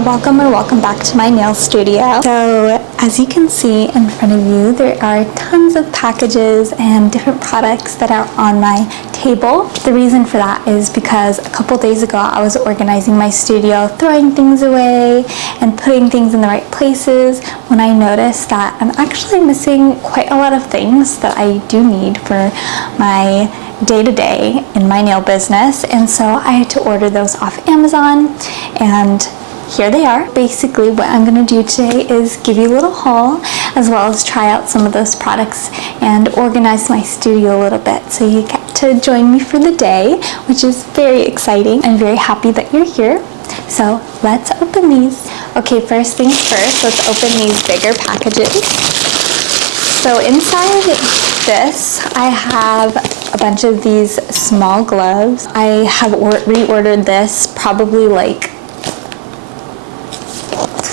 welcome back to my nail studio. So as you can see in front of you, there are tons of packages and different products that are on my table. The reason for that is because a couple days ago I was organizing my studio, throwing things away and putting things in the right places, when I noticed that I'm actually missing quite a lot of things that I do need for my day-to-day in my nail business, and so I had to order those off Amazon, and here they are. Basically what I'm going to do today is give you a little haul as well as try out some of those products and organize my studio a little bit, so you get to join me for the day, which is very exciting. I'm very happy that you're here. So let's open these. Okay, first things first, let's open these bigger packages. So inside this, I have a bunch of these small gloves. I have reordered this probably like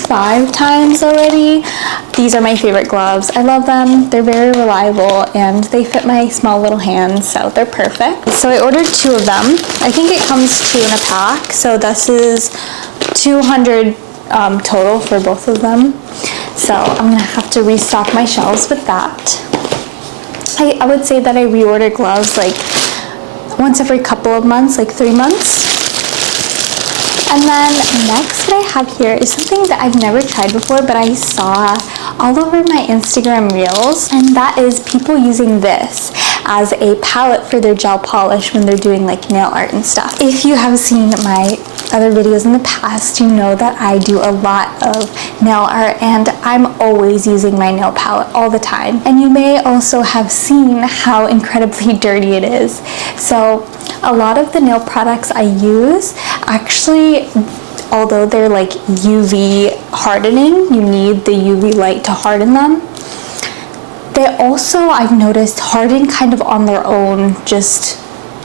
5 times already. These are my favorite gloves. I love them. They're very reliable and they fit my small little hands, so they're perfect. So I ordered 2 of them. I think it comes 2 in a pack, so this is 200 total for both of them. So I'm gonna have to restock my shelves with that. I would say that I reorder gloves like once every couple of months, like 3 months. And then next what I have here is something that I've never tried before, but I saw all over my Instagram reels, and that is people using this as a palette for their gel polish when they're doing like nail art and stuff. If you have seen my other videos in the past, you know that I do a lot of nail art and I'm always using my nail palette all the time. And you may also have seen how incredibly dirty it is. So a lot of the nail products I use actually, although they're like UV hardening, you need the UV light to harden them, they also, I've noticed, harden kind of on their own just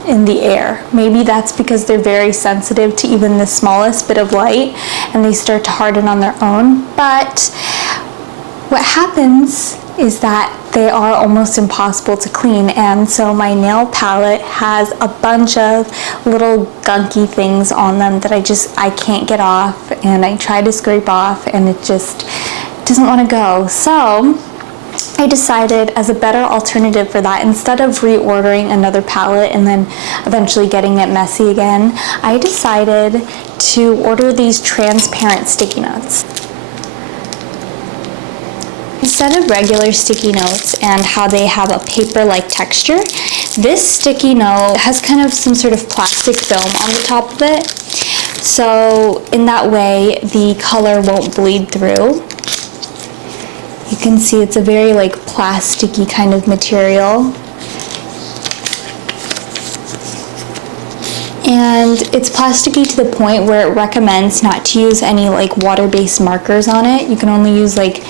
in the air. Maybe that's because they're very sensitive to even the smallest bit of light and they start to harden on their own. But what happens is that they are almost impossible to clean, and so my nail palette has a bunch of little gunky things on them that I can't get off, and I try to scrape off and it just doesn't want to go. So I decided, as a better alternative for that, instead of reordering another palette and then eventually getting it messy again, I decided to order these transparent sticky notes. Instead of regular sticky notes and how they have a paper-like texture, this sticky note has kind of some sort of plastic film on the top of it. So in that way, the color won't bleed through. You can see it's a very like plasticky kind of material. And it's plasticky to the point where it recommends not to use any like water-based markers on it. You can only use like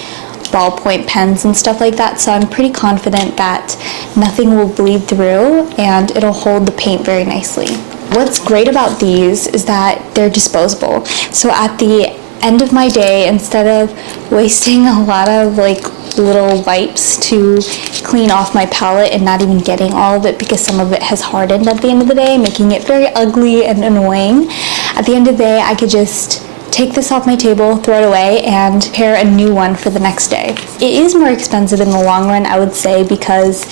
ballpoint pens and stuff like that, so I'm pretty confident that nothing will bleed through and it'll hold the paint very nicely. What's great about these is that they're disposable. So at the end of my day, instead of wasting a lot of like little wipes to clean off my palette and not even getting all of it because some of it has hardened at the end of the day, making it very ugly and annoying, at the end of the day I could just take this off my table, throw it away, and prepare a new one for the next day. It is more expensive in the long run, I would say, because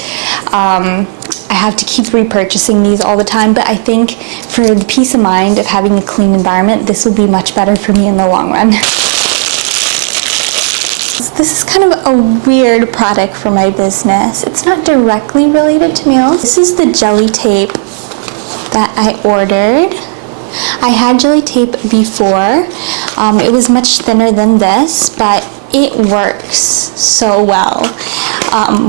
I have to keep repurchasing these all the time, but I think for the peace of mind of having a clean environment, this will be much better for me in the long run. This is kind of a weird product for my business. It's not directly related to nails. This is the jelly tape that I ordered. I had jelly tape before. It was much thinner than this, but it works so well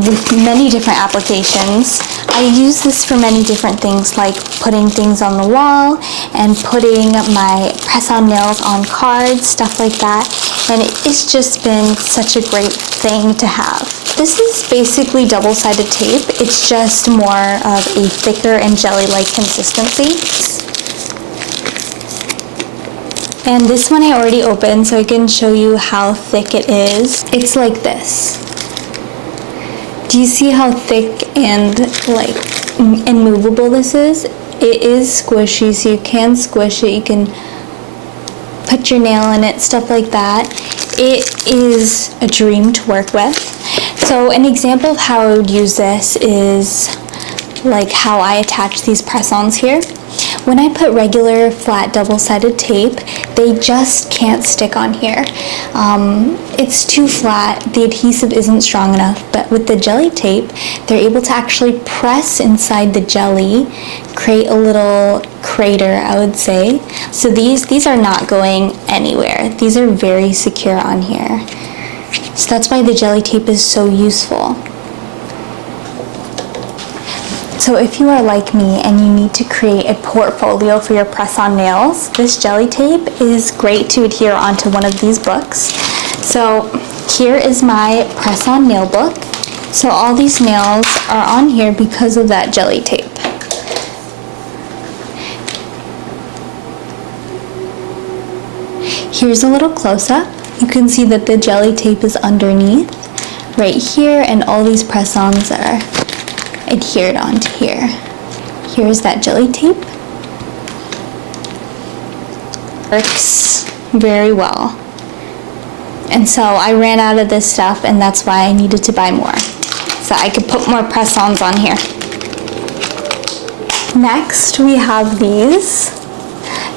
with many different applications. I use this for many different things, like putting things on the wall and putting my press-on nails on cards, stuff like that, and it's just been such a great thing to have. This is basically double-sided tape. It's just more of a thicker and jelly-like consistency. And this one I already opened, so I can show you how thick it is. It's like this. Do you see how thick and like immovable this is? It is squishy, so you can squish it. You can put your nail in it, stuff like that. It is a dream to work with. So an example of how I would use this is like how I attach these press-ons here. When I put regular flat double-sided tape, they just can't stick on here. It's too flat, the adhesive isn't strong enough, but with the jelly tape, they're able to actually press inside the jelly, create a little crater, I would say. So these are not going anywhere. These are very secure on here. So that's why the jelly tape is so useful. So if you are like me and you need to create a portfolio for your press-on nails, this jelly tape is great to adhere onto one of these books. So here is my press-on nail book. So all these nails are on here because of that jelly tape. Here's a little close-up. You can see that the jelly tape is underneath right here, and all these press-ons are adhered onto here. Here's that jelly tape. Works very well. And so I ran out of this stuff, and that's why I needed to buy more, so I could put more press-ons on here. Next, we have these.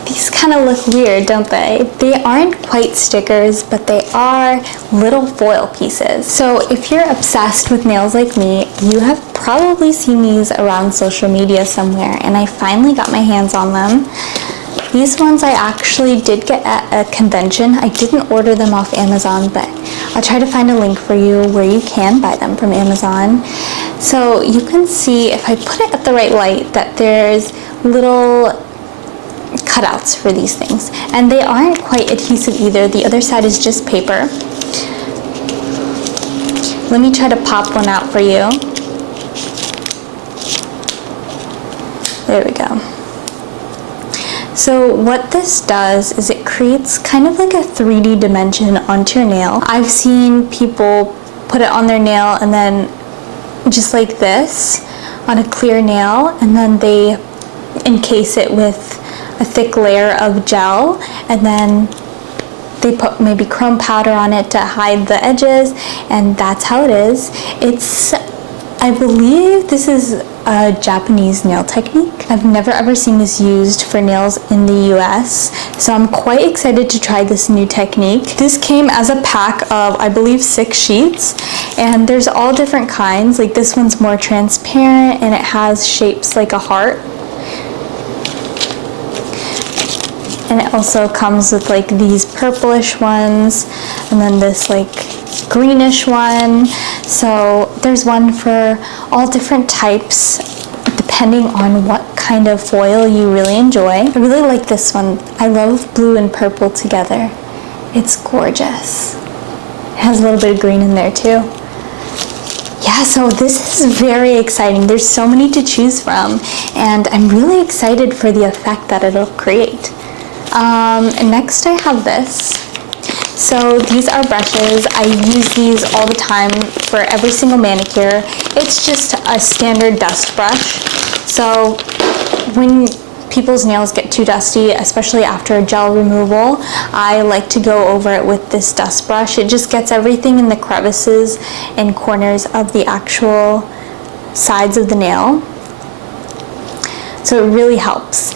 These kind of look weird, don't they? They aren't quite stickers, but they are little foil pieces. So if you're obsessed with nails like me, you have probably seen these around social media somewhere, and I finally got my hands on them. These ones I actually did get at a convention. I didn't order them off Amazon, but I'll try to find a link for you where you can buy them from Amazon. So you can see, if I put it at the right light, that there's little cutouts for these things, and they aren't quite adhesive either. The other side is just paper. Let me try to pop one out for you. There we go. So what this does is it creates kind of like a 3D dimension onto your nail. I've seen people put it on their nail and then just like this on a clear nail, and then they encase it with a thick layer of gel, and then they put maybe chrome powder on it to hide the edges, and that's how it is. I believe this is a Japanese nail technique. I've never ever seen this used for nails in the US, so I'm quite excited to try this new technique. This came as a pack of, I believe, 6 sheets, and there's all different kinds. Like this one's more transparent, and it has shapes like a heart. And it also comes with like these purplish ones, and then this like greenish one. So there's one for all different types, depending on what kind of foil you really enjoy. I really like this one. I love blue and purple together. It's gorgeous. It has a little bit of green in there too. Yeah, so this is very exciting. There's so many to choose from, and I'm really excited for the effect that it'll create. And next I have this. So these are brushes. I use these all the time for every single manicure. It's just a standard dust brush. So when people's nails get too dusty, especially after gel removal, I like to go over it with this dust brush. It just gets everything in the crevices and corners of the actual sides of the nail. So it really helps.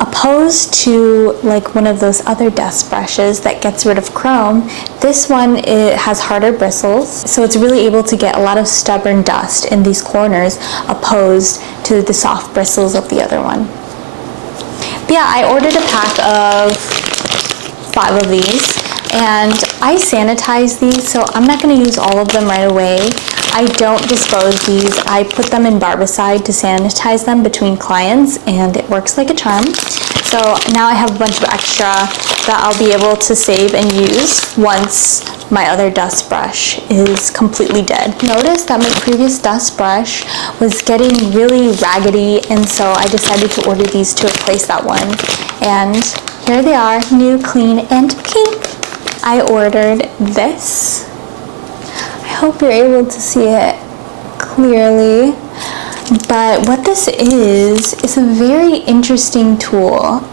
Opposed to like one of those other dust brushes that gets rid of chrome, this one, it has harder bristles, so it's really able to get a lot of stubborn dust in these corners, opposed to the soft bristles of the other one. But yeah, I ordered a pack of 5 of these, and I sanitize these, so I'm not going to use all of them right away. I don't dispose these. I put them in barbicide to sanitize them between clients, and it works like a charm. So now I have a bunch of extra that I'll be able to save and use once my other dust brush is completely dead. Notice that my previous dust brush was getting really raggedy, and so I decided to order these to replace that one. And here they are, new, clean, and pink. I ordered this. I hope you're able to see it clearly. But what this is a very interesting tool.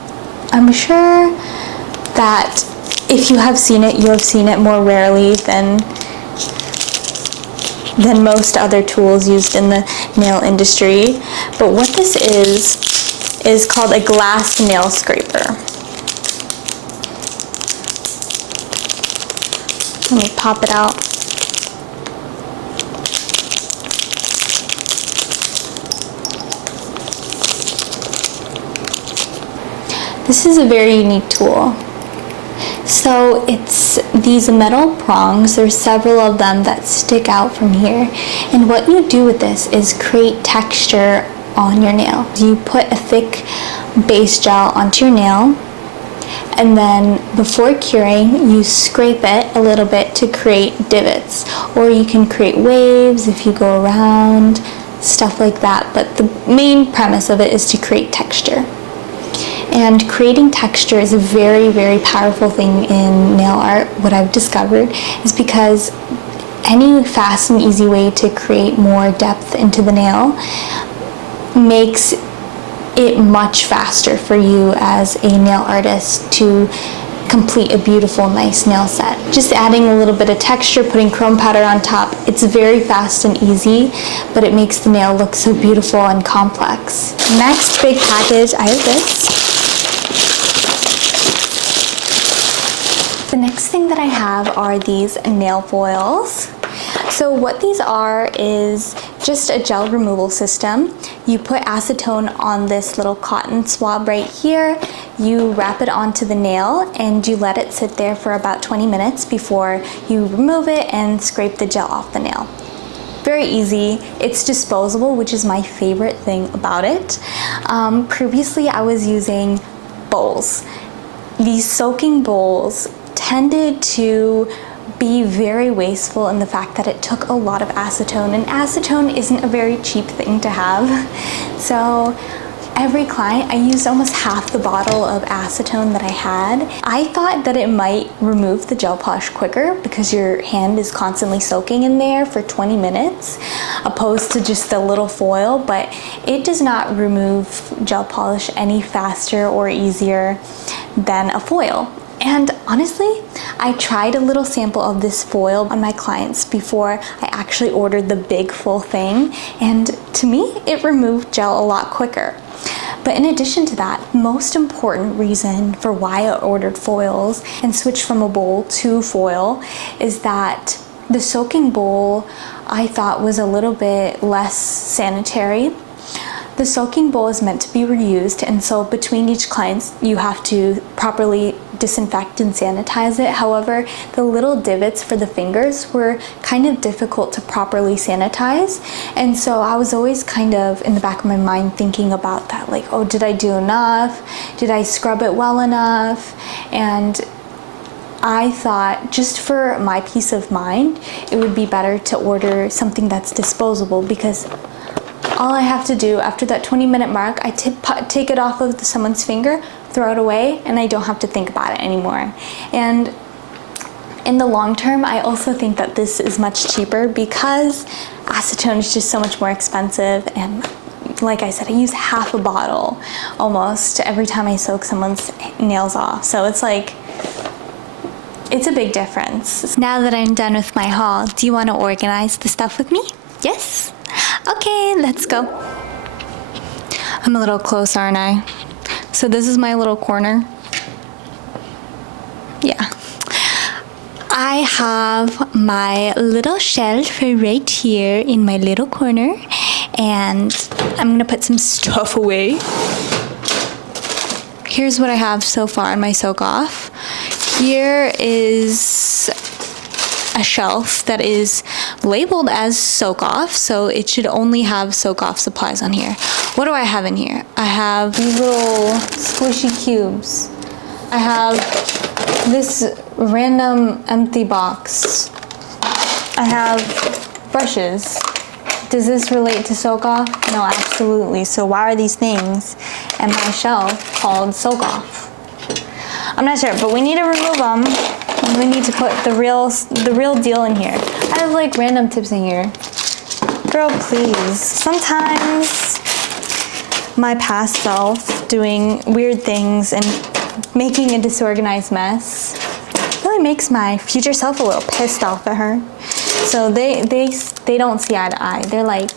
I'm sure that if you have seen it, you have seen it more rarely than most other tools used in the nail industry. But what this is called a glass nail scraper. Let me pop it out. This is a very unique tool. So it's these metal prongs, there's several of them that stick out from here. And what you do with this is create texture on your nail. You put a thick base gel onto your nail, and then before curing, you scrape it a little bit to create divots. Or you can create waves if you go around, stuff like that. But the main premise of it is to create texture. And creating texture is a very, very powerful thing in nail art. What I've discovered is because any fast and easy way to create more depth into the nail makes it much faster for you as a nail artist to complete a beautiful, nice nail set. Just adding a little bit of texture, putting chrome powder on top, it's very fast and easy, but it makes the nail look so beautiful and complex. Next big package, I have this. The next thing that I have are these nail foils. So what these are is just a gel removal system. You put acetone on this little cotton swab right here, you wrap it onto the nail, and you let it sit there for about 20 minutes before you remove it and scrape the gel off the nail. Very easy. It's disposable, which is my favorite thing about it. Previously I was using bowls. These soaking bowls tended to be very wasteful in the fact that it took a lot of acetone, and acetone isn't a very cheap thing to have. So every client, I used almost half the bottle of acetone that I had. I thought that it might remove the gel polish quicker because your hand is constantly soaking in there for 20 minutes opposed to just the little foil, but it does not remove gel polish any faster or easier than a foil. And honestly, I tried a little sample of this foil on my clients before I actually ordered the big full thing, and to me, it removed gel a lot quicker. But in addition to that, most important reason for why I ordered foils and switched from a bowl to foil is that the soaking bowl I thought was a little bit less sanitary. The soaking bowl is meant to be reused, and so between each client you have to properly disinfect and sanitize it. However, the little divots for the fingers were kind of difficult to properly sanitize, and so I was always kind of in the back of my mind thinking about that, like, oh, did I do enough? Did I scrub it well enough? And I thought, just for my peace of mind, it would be better to order something that's disposable, because all I have to do after that 20-minute mark, I take it off of someone's finger, throw it away, and I don't have to think about it anymore. And in the long term, I also think that this is much cheaper because acetone is just so much more expensive, and like I said, I use half a bottle almost every time I soak someone's nails off. So it's like, it's a big difference. Now that I'm done with my haul, do you want to organize the stuff with me? Yes? Okay, let's go. I'm a little close, aren't I? So this is my little corner. Yeah. I have my little shelf right here in my little corner, and I'm gonna put some stuff away. Here's what I have so far in my soak off. Here is a shelf that is labeled as soak off, so it should only have soak off supplies on here. What do I have in here? I have these little squishy cubes. I have this random empty box. I have brushes. Does this relate to soak off? No, absolutely. So why are these things in my shelf called soak off? I'm not sure, but we need to remove them. We need to put the real deal in here. I have like random tips in here. Girl, please. Sometimes my past self doing weird things and making a disorganized mess. Really makes my future self a little pissed off at her. So they don't see eye to eye. They're like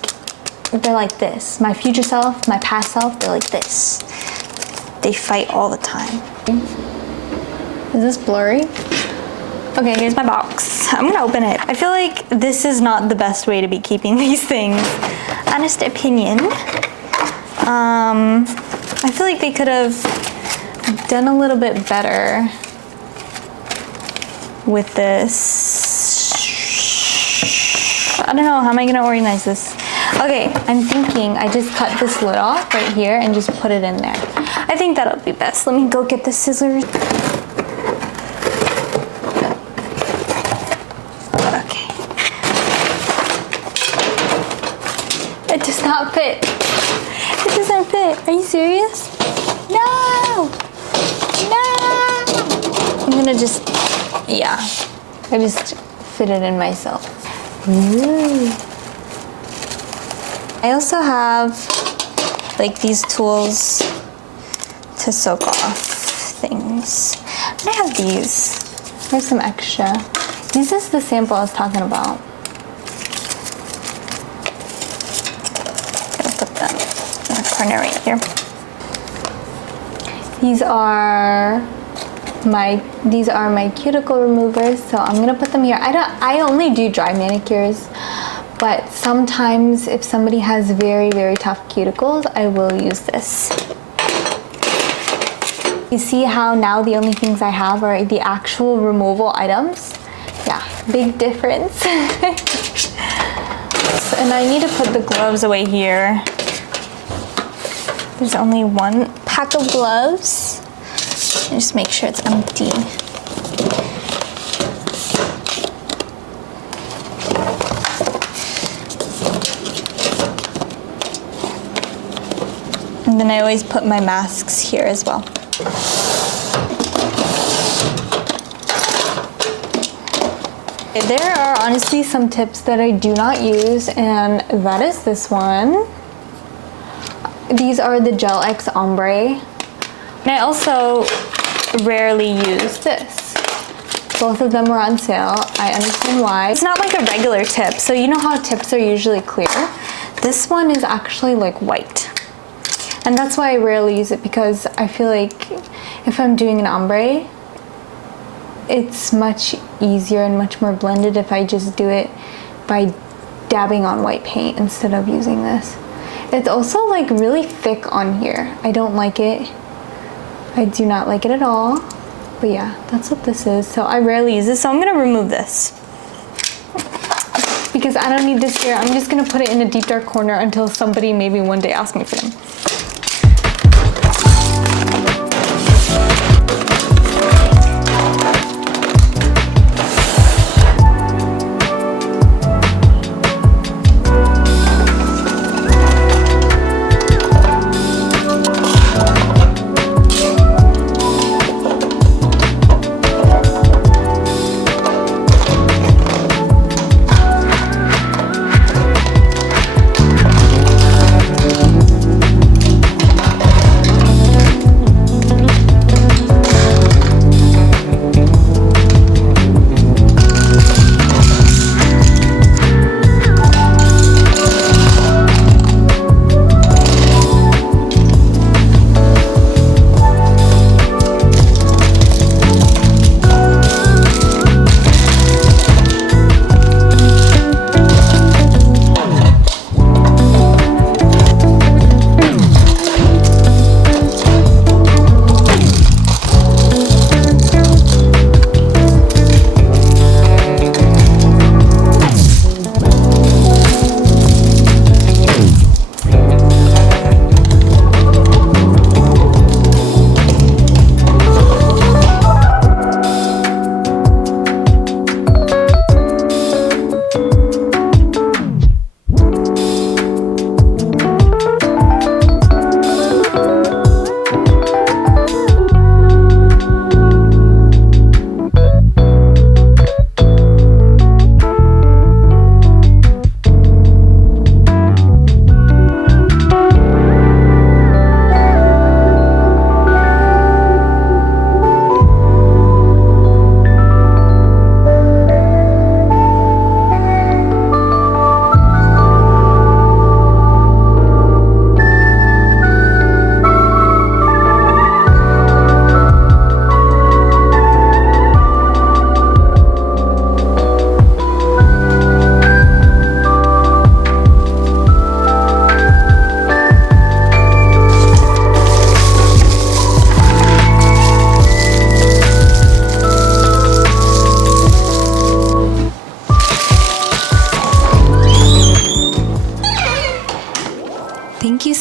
this. My future self, my past self, they're like this. They fight all the time. Is this blurry? Okay, here's my box. I'm gonna open it. I feel like this is not the best way to be keeping these things. Honest opinion. I feel like they could have done a little bit better with this. I don't know, how am I gonna organize this? Okay, I'm thinking I just cut this lid off right here and just put it in there. I think that'll be best. Let me go get the scissors. Okay. It does not fit. It doesn't fit. Are you serious? No! No! I'm gonna just, yeah. I just fit it in myself. Ooh. I also have like these tools to soak off things. And I have these. There's some extra. This is the sample I was talking about. Gonna put them in the corner right here. These are my cuticle removers, so I'm gonna put them here. I only do dry manicures, but sometimes if somebody has very, very tough cuticles, I will use this. You see how now the only things I have are the actual removal items? Yeah, big difference. And I need to put the gloves away here. There's only one pack of gloves. And just make sure it's empty. And then I always put my masks here as well. There are honestly some tips that I do not use, and that is this one. These are the Gel X Ombre. And I also rarely use this. Both of them are on sale. I understand why. It's not like a regular tip, so you know how tips are usually clear? This one is actually like white. And that's why I rarely use it, because I feel like if I'm doing an ombre, it's much easier and much more blended if I just do it by dabbing on white paint instead of using this. It's also like really thick on here. I don't like it. I do not like it at all. But yeah, that's what this is. So I rarely use this, so I'm gonna remove this. Because I don't need this here. I'm just gonna put it in a deep dark corner until somebody maybe one day asks me for them.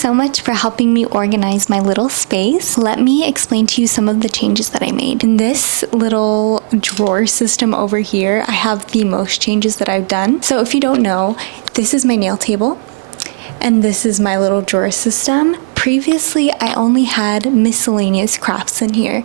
so much for helping me organize my little space. Let me explain to you some of the changes that I made. In this little drawer system over here, I have the most changes that I've done. So if you don't know, this is my nail table and this is my little drawer system. Previously, I only had miscellaneous crafts in here,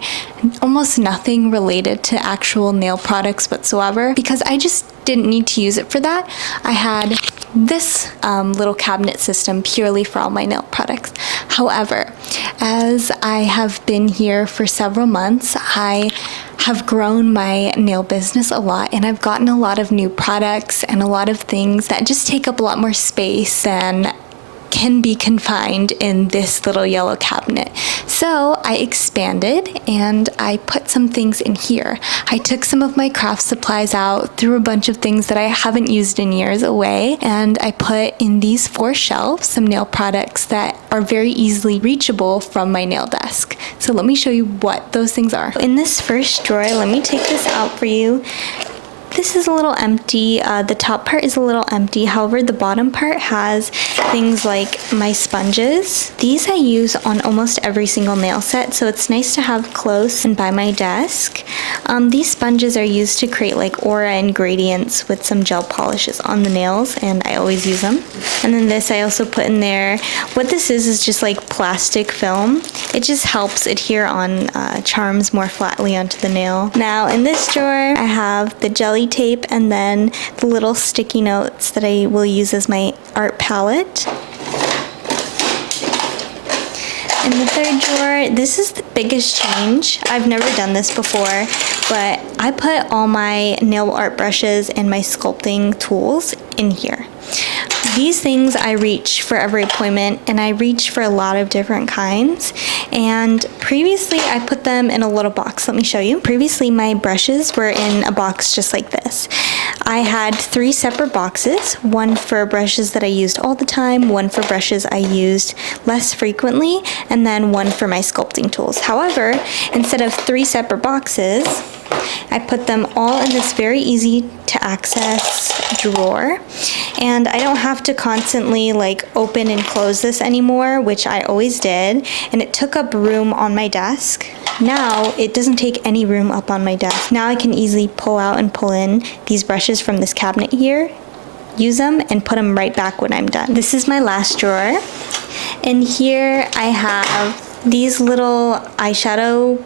almost nothing related to actual nail products whatsoever, because I just didn't need to use it for that. I had this little cabinet system purely for all my nail products. However, as I have been here for several months, I have grown my nail business a lot, and I've gotten a lot of new products and a lot of things that just take up a lot more space than can be confined in this little yellow cabinet. So I expanded and I put some things in here. I took some of my craft supplies out, threw a bunch of things that I haven't used in years away, and I put in these 4 shelves some nail products that are very easily reachable from my nail desk. So let me show you what those things are. In this first drawer, let me take this out for you. This is a little empty. The top part is a little empty. However, the bottom part has things like my sponges. These I use on almost every single nail set, so it's nice to have close and by my desk. These sponges are used to create like aura and gradients with some gel polishes on the nails, and I always use them. And then this I also put in there. What this is just like plastic film. It just helps adhere on charms more flatly onto the nail. Now in this drawer, I have the jelly tape and then the little sticky notes that I will use as my art palette. In the third drawer, this is the biggest change. I've never done this before, but I put all my nail art brushes and my sculpting tools in here. These things I reach for every appointment, and I reach for a lot of different kinds. And previously I put them in a little box. Let me show you. Previously my brushes were in a box just like this. I had 3 separate boxes, one for brushes that I used all the time, one for brushes I used less frequently, and then one for my sculpting tools. However, instead of 3 separate boxes, I put them all in this very easy to access drawer, and I don't have to constantly like open and close this anymore, which I always did, and it took up room on my desk. Now it doesn't take any room up on my desk. Now I can easily pull out and pull in these brushes from this cabinet here, use them, and put them right back when I'm done. This is my last drawer, and here I have these little eyeshadow,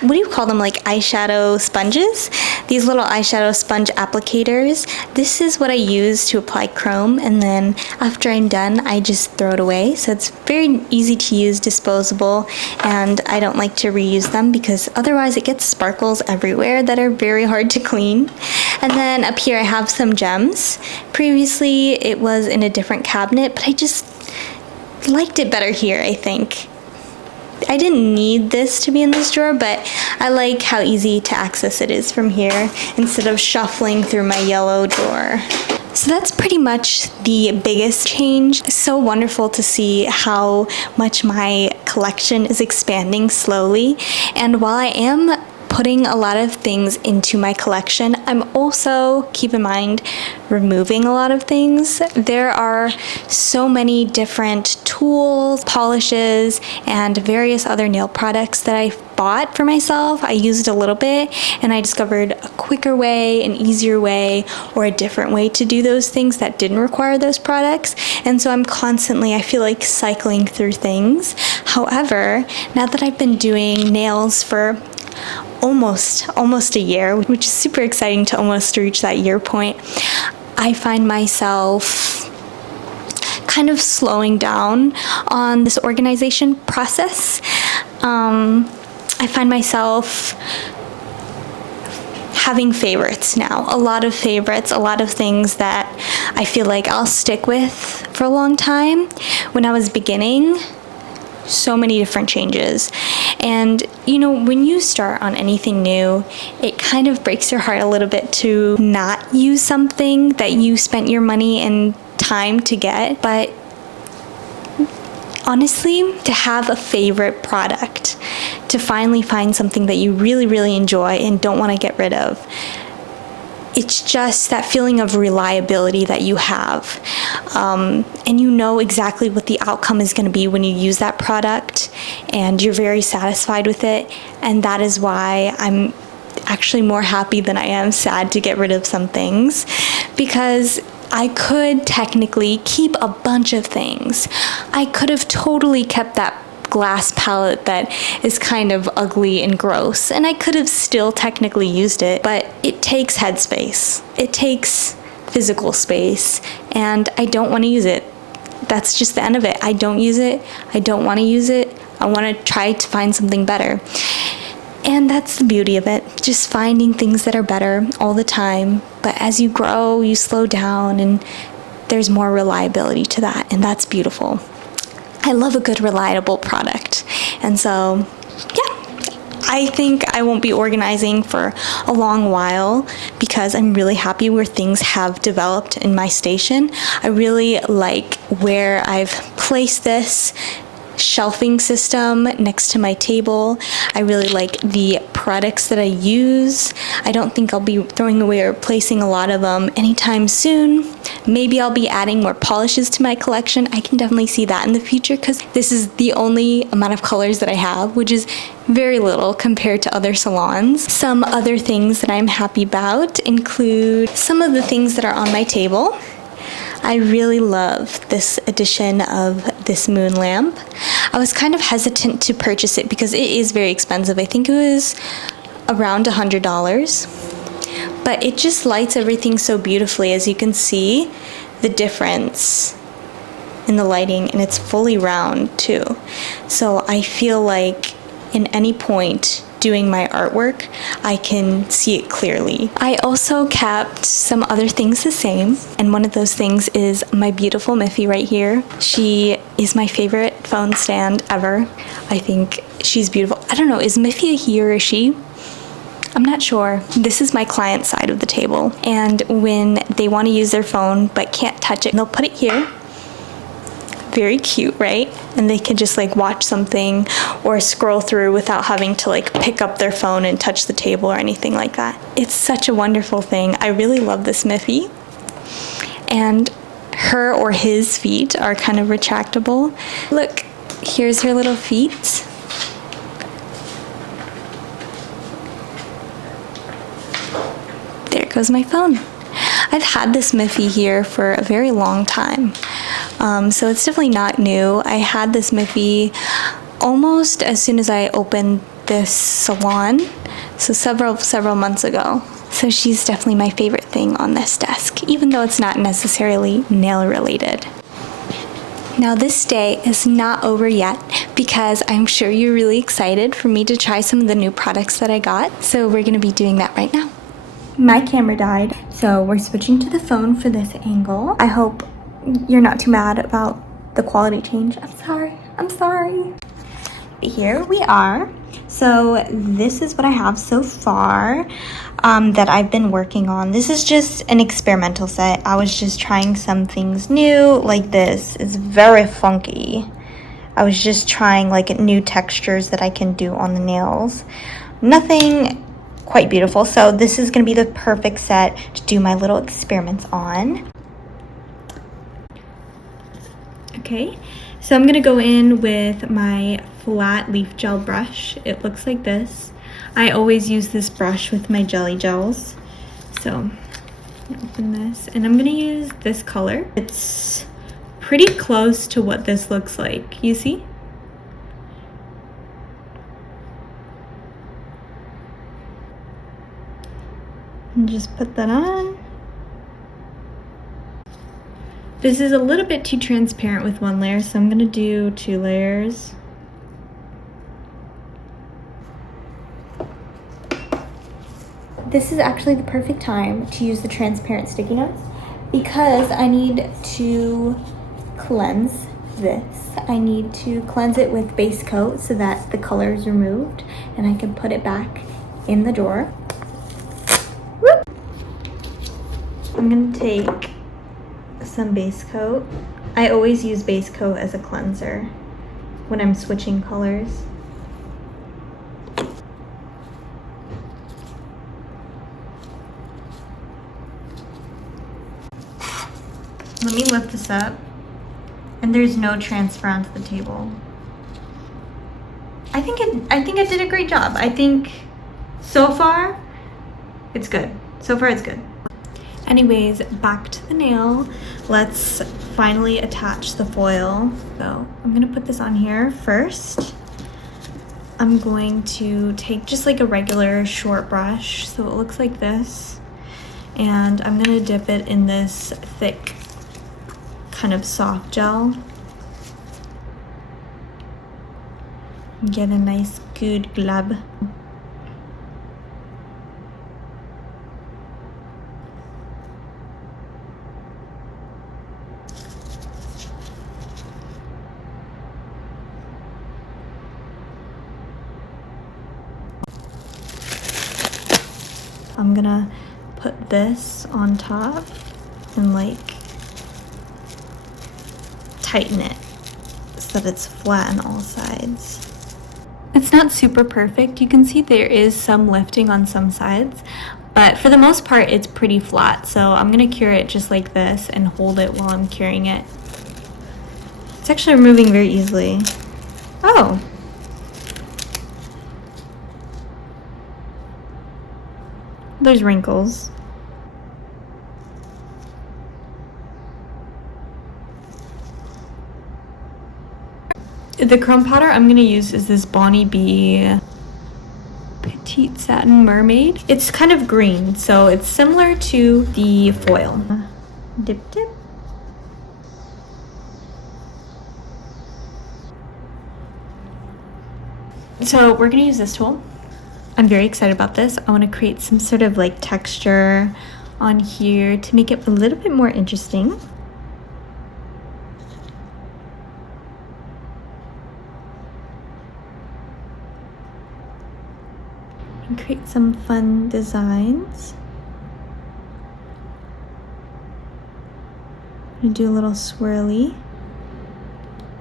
what do you call them, like eyeshadow sponges? These little eyeshadow sponge applicators. This is what I use to apply chrome, and then after I'm done, I just throw it away. So it's very easy to use, disposable, and I don't like to reuse them because otherwise it gets sparkles everywhere that are very hard to clean. And then up here I have some gems. Previously it was in a different cabinet, but I just liked it better here, I think. I didn't need this to be in this drawer, but I like how easy to access it is from here instead of shuffling through my yellow drawer. So that's pretty much the biggest change. It's so wonderful to see how much my collection is expanding slowly. And while I am putting a lot of things into my collection, I'm also, keep in mind, removing a lot of things. There are so many different tools, polishes, and various other nail products that I bought for myself. I used a little bit and I discovered a quicker way, an easier way, or a different way to do those things that didn't require those products. And so I'm constantly, I feel like, cycling through things. However, now that I've been doing nails for almost a year, which is super exciting to almost reach that year point, I find myself kind of slowing down on this organization process. I find myself having favorites now, a lot of favorites, a lot of things that I feel like I'll stick with for a long time. When I was beginning, so many different changes. And you know, when you start on anything new, it kind of breaks your heart a little bit to not use something that you spent your money and time to get. But honestly, to have a favorite product, to finally find something that you really, really enjoy and don't want to get rid of, it's just that feeling of reliability that you have. And you know exactly what the outcome is going to be when you use that product, and you're very satisfied with it. And that is why I'm actually more happy than I am sad to get rid of some things, because I could technically keep a bunch of things. I could have totally kept that glass palette that is kind of ugly and gross, and I could have still technically used it, but it takes headspace. It takes physical space, and I don't want to use it. That's just the end of it. I don't use it. I don't want to use it. I want to try to find something better. And that's the beauty of it, just finding things that are better all the time. But as you grow, you slow down, and there's more reliability to that, and that's beautiful. I love a good, reliable product. And so, yeah, I think I won't be organizing for a long while because I'm really happy where things have developed in my station. I really like where I've placed this shelving system next to my table. I really like the products that I use. I don't think I'll be throwing away or replacing a lot of them anytime soon. Maybe I'll be adding more polishes to my collection. I can definitely see that in the future because this is the only amount of colors that I have, which is very little compared to other salons. Some other things that I'm happy about include some of the things that are on my table. I really love this edition of this moon lamp. I was kind of hesitant to purchase it because it is very expensive. I think it was around $100. But it just lights everything so beautifully. As you can see, the difference in the lighting, and it's fully round too. So I feel like in any point doing my artwork, I can see it clearly. I also kept some other things the same, and one of those things is my beautiful Miffy right here. She is my favorite phone stand ever. I think she's beautiful. I don't know, is Miffy a he or a she? I'm not sure. This is my client side of the table, and when they want to use their phone but can't touch it, they'll put it here. Very cute, right? And they can just like watch something or scroll through without having to like pick up their phone and touch the table or anything like that. It's such a wonderful thing. I really love this Miffy. And her or his feet are kind of retractable. Look, here's her little feet. There goes my phone. I've had this Miffy here for a very long time. So it's definitely not new. I had this Miffy almost as soon as I opened this salon, so several months ago. So she's definitely my favorite thing on this desk, even though it's not necessarily nail related. Now this day is not over yet because I'm sure you're really excited for me to try some of the new products that I got. So we're gonna be doing that right now. My camera died, so we're switching to the phone for this angle. I hope you're not too mad about the quality change. I'm sorry. Here we are. So this is what I have so far that I've been working on. This is just an experimental set. I was just trying some things new, like this. It's very funky. I was just trying like new textures that I can do on the nails. Nothing quite beautiful. So this is gonna be the perfect set to do my little experiments on. Okay, so I'm gonna go in with my flat leaf gel brush. It looks like this. I always use this brush with my jelly gels. So open this, and I'm gonna use this color. It's pretty close to what this looks like. You see? And just put that on. This is a little bit too transparent with one layer, so I'm gonna do 2 layers. This is actually the perfect time to use the transparent sticky notes because I need to cleanse this. I need to cleanse it with base coat so that the color is removed and I can put it back in the drawer. Woo! I'm gonna take some base coat. I always use base coat as a cleanser when I'm switching colors. Let me lift this up. And there's no transfer onto the table. I think it did a great job. I think so far it's good. So far it's good. Anyways, back to the nail. Let's finally attach the foil. So I'm gonna put this on here first. I'm going to take just like a regular short brush, so it looks like this. And I'm gonna dip it in this thick kind of soft gel. Get a nice good glub. I'm gonna put this on top and like tighten it so that it's flat on all sides. It's not super perfect. You can see there is some lifting on some sides, but for the most part it's pretty flat. So I'm gonna cure it just like this and hold it while I'm curing it. It's actually removing very easily. Oh. There's wrinkles. The chrome powder I'm gonna use is this Bonnie B Petite Satin Mermaid. It's kind of green, so it's similar to the foil. Dip, dip. So we're gonna use this tool. I'm very excited about this. I want to create some sort of like texture on here to make it a little bit more interesting. And create some fun designs. I'm gonna do a little swirly.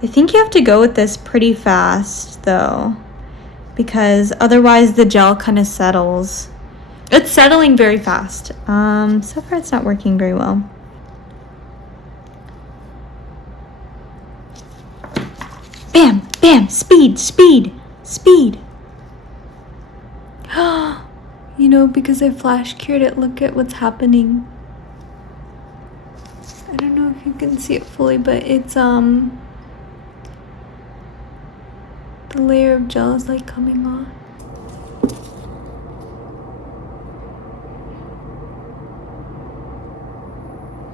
I think you have to go with this pretty fast though, because otherwise the gel kind of settles. It's settling very fast. So far it's not working very well. Bam, bam, speed, speed, speed. You know, because I flash cured it, look at what's happening. I don't know if you can see it fully, but it's the layer of gel is like coming off.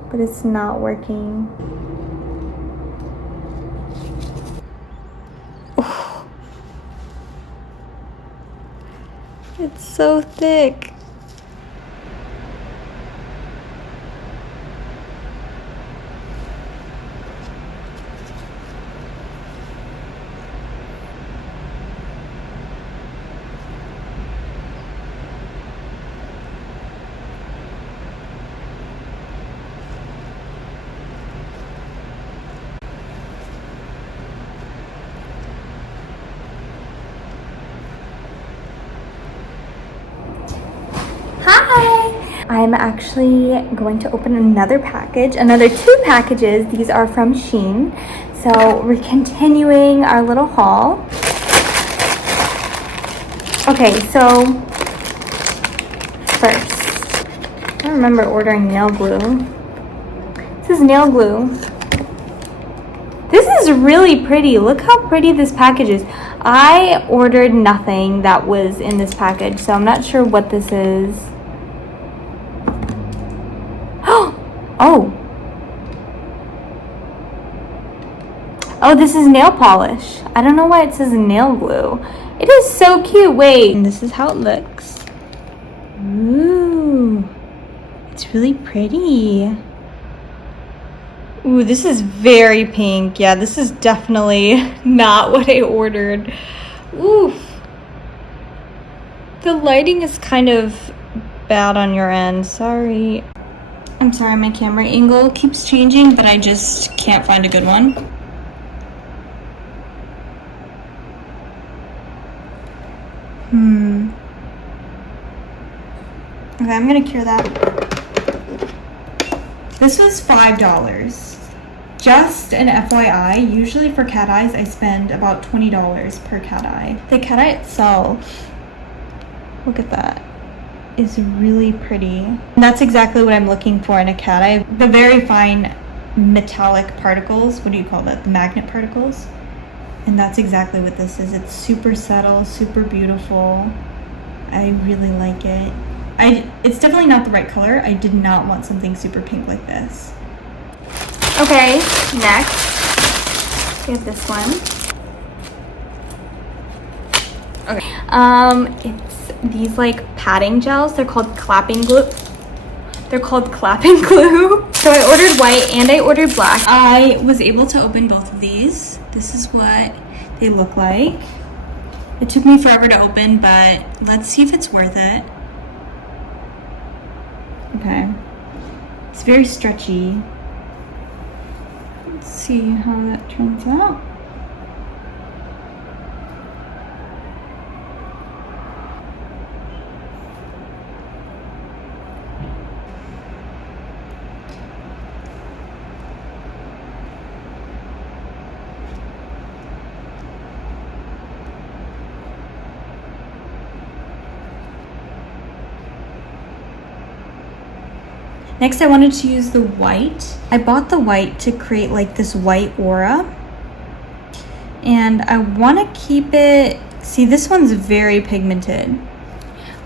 But it's not working. Oh. It's so thick. I'm actually going to open another package, another 2 packages. These are from Shein. So we're continuing our little haul. Okay, so first, I remember ordering nail glue. This is nail glue. This is really pretty. Look how pretty this package is. I ordered nothing that was in this package, so I'm not sure what this is. Oh. Oh, this is nail polish. I don't know why it says nail glue. It is so cute. Wait. And this is how it looks. Ooh. It's really pretty. Ooh, this is very pink. Yeah, this is definitely not what I ordered. Oof. The lighting is kind of bad on your end. Sorry. I'm sorry, my camera angle keeps changing, but I just can't find a good one. Okay, I'm gonna cure that. This was $5. Just an FYI, usually for cat eyes, I spend about $20 per cat eye. The cat eye itself, look at that, is really pretty. And that's exactly what I'm looking for in a cat eye. The very fine metallic particles, what do you call that? The magnet particles. And that's exactly what this is. It's super subtle, super beautiful. I really like it. It's definitely not the right color. I did not want something super pink like this. Okay, next we have this one. Okay. It's these like padding gels. They're called clapping glue. They're called clapping glue. So I ordered white and I ordered black. I was able to open both of these. This is what they look like. It took me forever to open, but let's see if it's worth it. Okay. It's very stretchy. Let's see how that turns out. Next, I wanted to use the white. I bought the white to create like this white aura. And I want to keep it, see this one's very pigmented,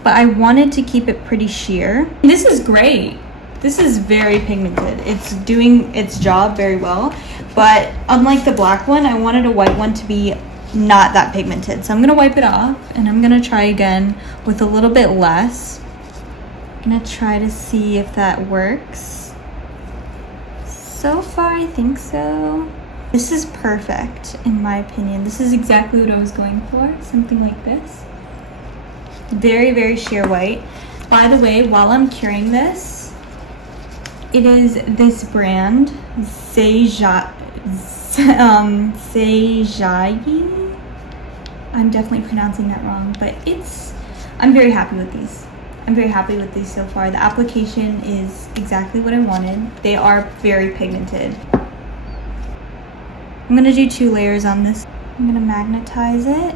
but I wanted to keep it pretty sheer. This is great. This is very pigmented. It's doing its job very well, but unlike the black one, I wanted a white one to be not that pigmented. So I'm gonna wipe it off and I'm gonna try again with a little bit less. I'm gonna try to see if that works. So far, I think so. This is perfect, in my opinion. This is exactly what I was going for, something like this. Very, very sheer white. By the way, while I'm curing this, it is this brand, Sejayin. I'm definitely pronouncing that wrong, but I'm very happy with these. I'm very happy with these so far. The application is exactly what I wanted. They are very pigmented. I'm gonna do 2 layers on this. I'm gonna magnetize it.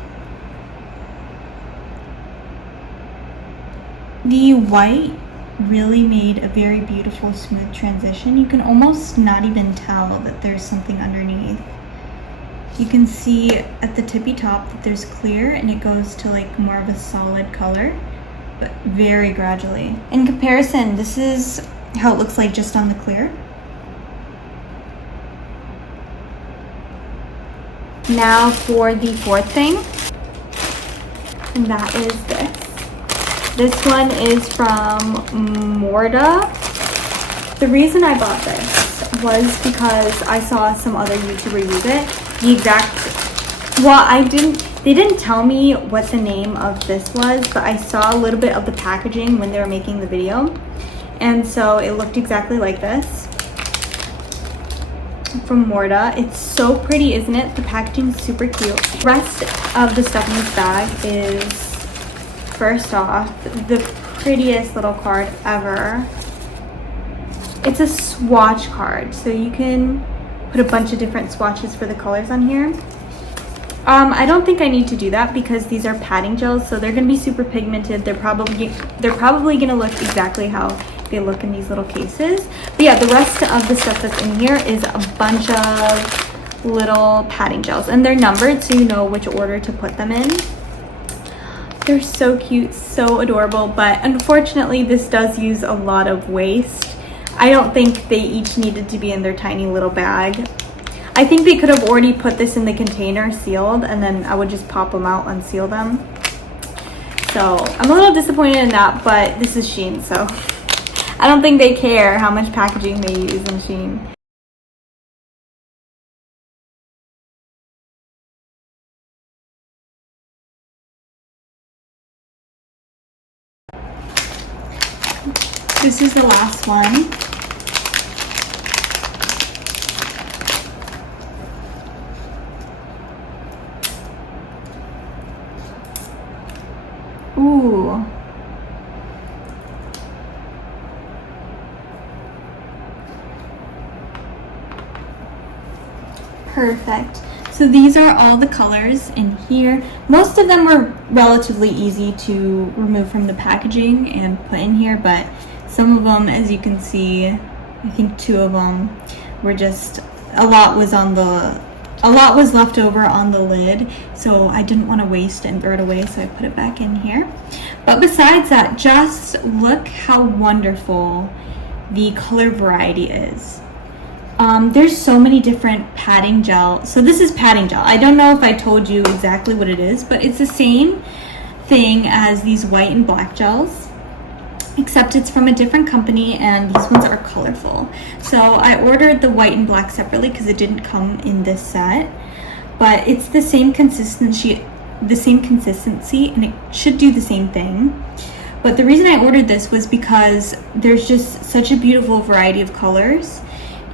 The white really made a very beautiful, smooth transition. You can almost not even tell that there's something underneath. You can see at the tippy top that there's clear and it goes to like more of a solid color, but very gradually. In comparison, this is how it looks like just on the clear. Now for the 4th thing, and that is this. This one is from Morda. The reason I bought this was because I saw some other YouTuber use it. They didn't tell me what the name of this was, but I saw a little bit of the packaging when they were making the video. And so it looked exactly like this. From Morda. It's so pretty, isn't it? The packaging is super cute. The rest of the stuff in this bag is, first off, the prettiest little card ever. It's a swatch card, so you can put a bunch of different swatches for the colors on here. I don't think I need to do that because these are padding gels, so they're gonna be super pigmented. They're probably gonna look exactly how they look in these little cases. But yeah, the rest of the stuff that's in here is a bunch of little padding gels, and they're numbered so you know which order to put them in. They're so cute, so adorable, but unfortunately this does use a lot of waste. I don't think they each needed to be in their tiny little bag. I think they could have already put this in the container sealed, and then I would just pop them out, unseal them. So I'm a little disappointed in that, but this is Shein, so I don't think they care how much packaging they use in Shein. This is the last one. Ooh. Perfect. So these are all the colors in here. Most of them were relatively easy to remove from the packaging and put in here, but some of them, as you can see, I think 2 of them were just, a lot was left over on the lid, so I didn't want to waste it and throw it away, so I put it back in here. But besides that, just look how wonderful the color variety is. There's so many different padding gel. So this is padding gel. I don't know if I told you exactly what it is, but it's the same thing as these white and black gels, except it's from a different company, and these ones are colorful. So I ordered the white and black separately because it didn't come in this set, but it's the same consistency, and it should do the same thing. But the reason I ordered this was because there's just such a beautiful variety of colors,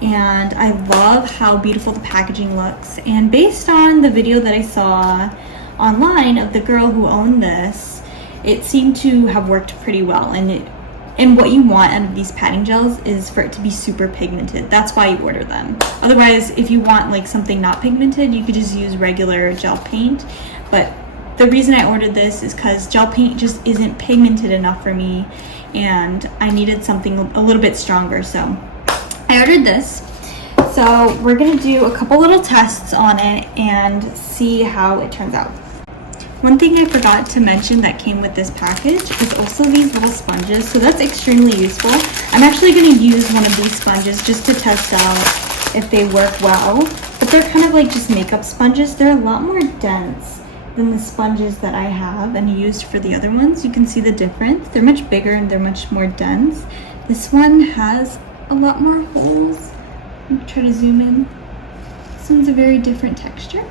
and I love how beautiful the packaging looks. And based on the video that I saw online of the girl who owned this, it seemed to have worked pretty well. And what you want out of these padding gels is for it to be super pigmented. That's why you order them. Otherwise, if you want like something not pigmented, you could just use regular gel paint. But the reason I ordered this is because gel paint just isn't pigmented enough for me, and I needed something a little bit stronger, so I ordered this. So we're gonna do a couple little tests on it and see how it turns out. One thing I forgot to mention that came with this package is also these little sponges, so that's extremely useful. I'm actually gonna use one of these sponges just to test out if they work well, but they're kind of like just makeup sponges. They're a lot more dense than the sponges that I have and used for the other ones. You can see the difference. They're much bigger and they're much more dense. This one has a lot more holes. Let me try to zoom in. This one's a very different texture.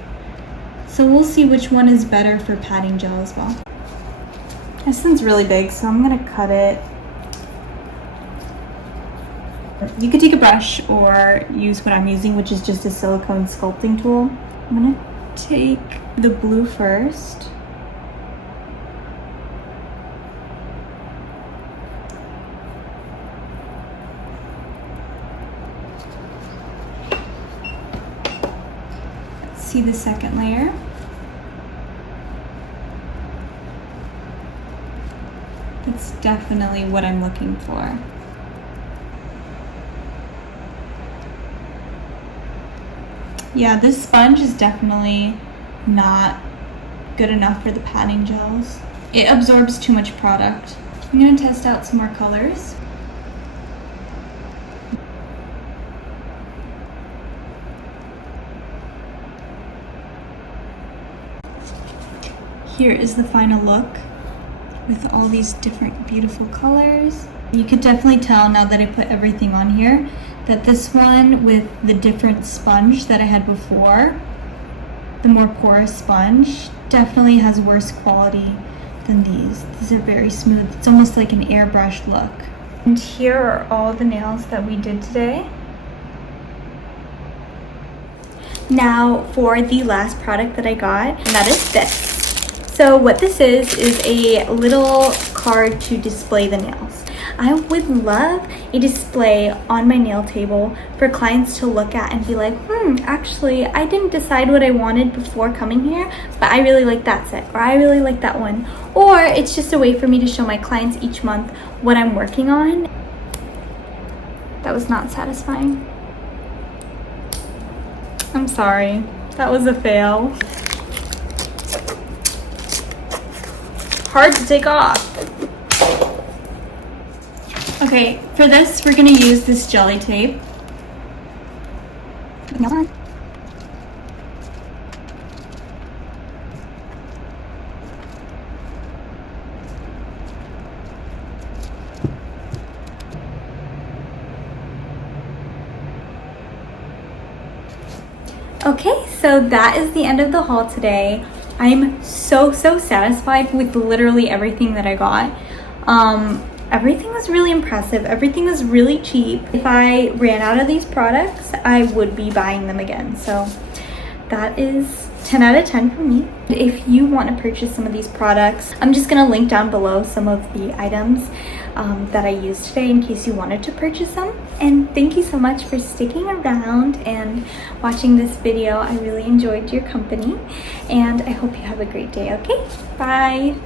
So we'll see which one is better for padding gel as well. This one's really big, so I'm gonna cut it. You could take a brush or use what I'm using, which is just a silicone sculpting tool. I'm gonna take the blue first. See the second layer. That's definitely what I'm looking for. Yeah, this sponge is definitely not good enough for the padding gels. It absorbs too much product. I'm gonna test out some more colors. Here is the final look with all these different beautiful colors. You could definitely tell now that I put everything on here that this one with the different sponge that I had before, the more porous sponge, definitely has worse quality than these. These are very smooth. It's almost like an airbrush look. And here are all the nails that we did today. Now for the last product that I got, and that is this. So what this is a little card to display the nails. I would love a display on my nail table for clients to look at and be like, actually, I didn't decide what I wanted before coming here, but I really like that set, or I really like that one. Or it's just a way for me to show my clients each month what I'm working on. That was not satisfying. I'm sorry, that was a fail. Hard to take off. Okay, for this, we're gonna use this jelly tape. Okay, so that is the end of the haul today. I'm so satisfied with literally everything that I got. Everything was really impressive. Everything was really cheap. If I ran out of these products, I would be buying them again. So that is 10 out of 10 for me. If you want to purchase some of these products, I'm just going to link down below some of the items that I used today in case you wanted to purchase them. And thank you so much for sticking around and watching this video. I really enjoyed your company and I hope you have a great day, okay? Bye!